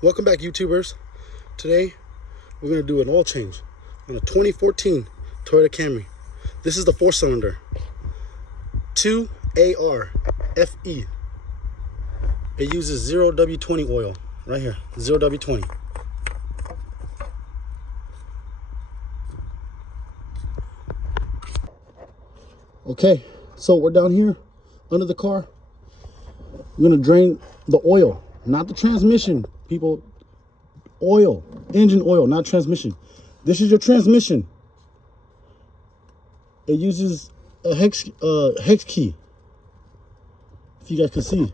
Welcome back, YouTubers. Today we're going to do an oil change on a 2014 Toyota Camry. This is the 4-cylinder 2AR FE. It uses 0W20 oil right here, 0W20. Okay, so we're down here under the car. We're going to drain the oil, not the transmission, people. Oil, engine oil, not transmission. This is your transmission. It uses a hex key, if you guys can see.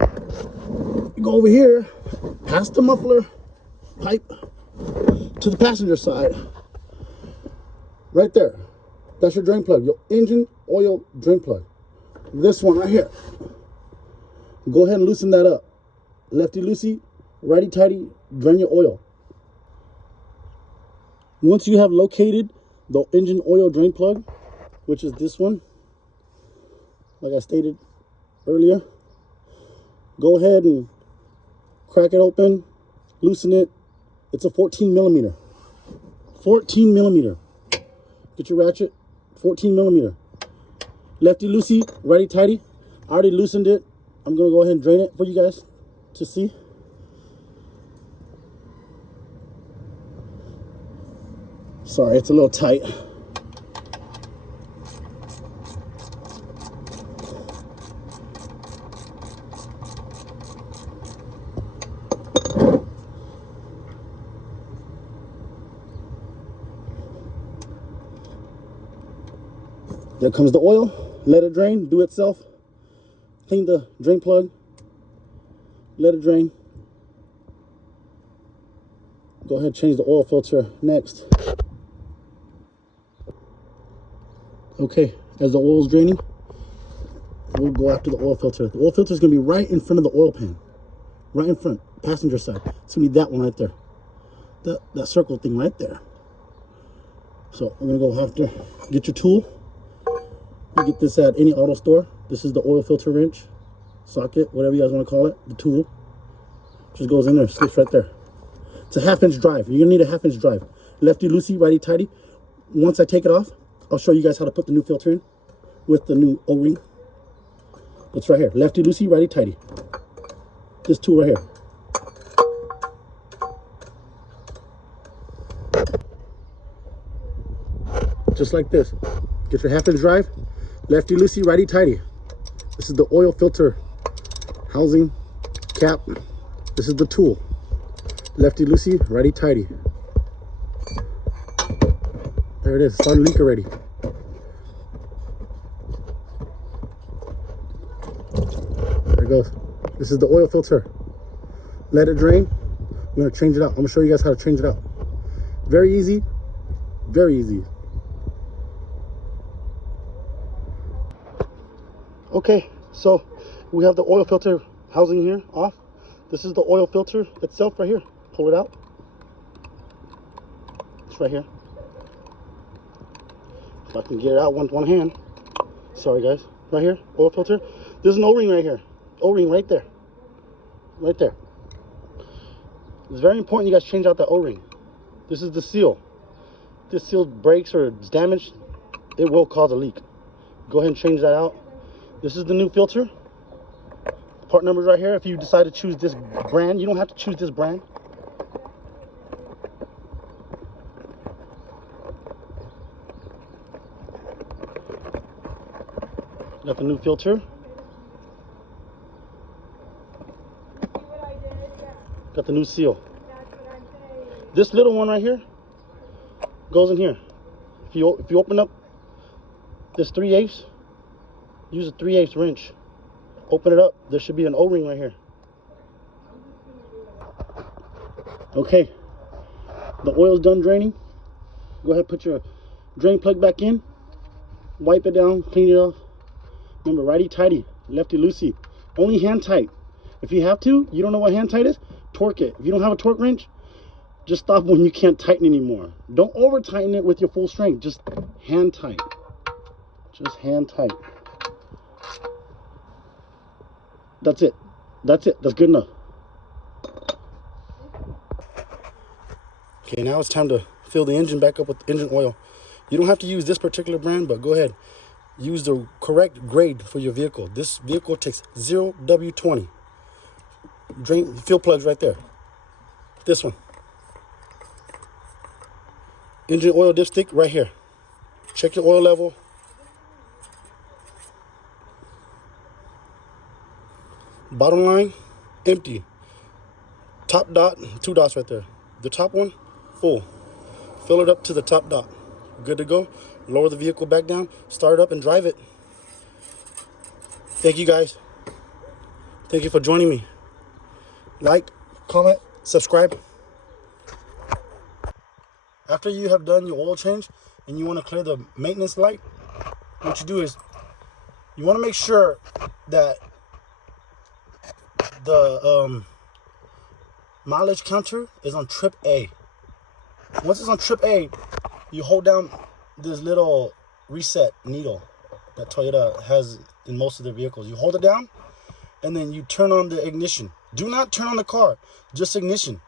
You go over here, past the muffler pipe to the passenger side. Right there. That's your drain plug, your engine oil drain plug. This one right here. Go ahead and loosen that up. Lefty loosey, righty tighty, drain your oil. Once you have located the engine oil drain plug, which is this one, like I stated earlier, go ahead and crack it open, loosen it. It's a 14 millimeter. 14 millimeter. Get your ratchet, 14 millimeter. Lefty loosey, righty tighty. I already loosened it. I'm gonna go ahead and drain it for you guys to see. Sorry, it's a little tight. There comes the oil. Let it drain, do itself. Clean the drain plug. Let it drain. Go ahead and change the oil filter next. Okay, as the oil is draining, we'll go after the oil filter. The oil filter is going to be right in front of the oil pan. Right in front, passenger side. It's going to be that one right there. That circle thing right there. So we're going to go after, get your tool. You get this at any auto store. This is the oil filter wrench, socket, whatever you guys want to call it, the tool. Just goes in there, slips right there. It's a 1/2-inch drive. You're going to need a 1/2-inch drive. Lefty loosey, righty tighty. Once I take it off, I'll show you guys how to put the new filter in with the new O-ring. It's right here. Lefty loosey, righty tighty. This tool right here. Just like this. Get your 1/2-inch drive. Lefty loosey, righty tighty. This is the oil filter housing cap. This is the tool. Lefty loosey, righty tighty. There it is. It's starting to leak already. There it goes. This is the oil filter. Let it drain. We're going to change it out. I'm going to show you guys how to change it out. Very easy. Very easy. Okay, so we have the oil filter housing here off. This is the oil filter itself right here. Pull it out. It's right here. If I can get it out with one hand. Sorry guys. Right here, oil filter. There's an O-ring right here. O-ring right there. Right there. It's very important you guys change out that O-ring. This is the seal. If this seal breaks or is damaged, it will cause a leak. Go ahead and change that out. This is the new filter. Part numbers right here. If you decide to choose this brand, you don't have to choose this brand. Got the new filter. Got the new seal. This little one right here goes in here. If you open up this 3/8, use a 3/8 wrench. Open it up. There should be an O-ring right here. Okay. The oil's done draining. Go ahead and put your drain plug back in. Wipe it down. Clean it off. Remember, righty tighty, lefty loosey. Only hand tight. If you have to, you don't know what hand tight is, torque it. If you don't have a torque wrench, just stop when you can't tighten anymore. Don't over tighten it with your full strength. Just hand tight. Just hand tight. That's it. That's it. That's good enough. Okay, now it's time to fill the engine back up with engine oil. You don't have to use this particular brand, but go ahead. Use the correct grade for your vehicle. This vehicle takes 0W20. Drain fuel plugs right there. This one. Engine oil dipstick right here. Check your oil level. Bottom line, empty. Top dot, 2 dots right there. The top one, full. Fill it up to the top dot. Good to go. Lower the vehicle back down, start it up and drive it. Thank you guys. Thank you for joining me. Like, comment, subscribe. After you have done your oil change and you want to clear the maintenance light, what you do is you want to make sure that the mileage counter is on trip A. Once it's on trip A, you hold down this little reset needle that Toyota has in most of their vehicles. You hold it down and then you turn on the ignition. Do not turn on the car, just ignition,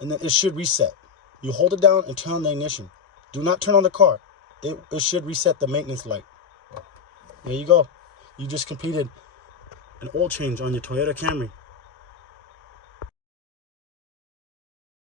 and then it should reset. You hold it down and turn on the ignition. Do not turn on the car. It should reset the maintenance light. There you go. You just completed an oil change on your Toyota Camry.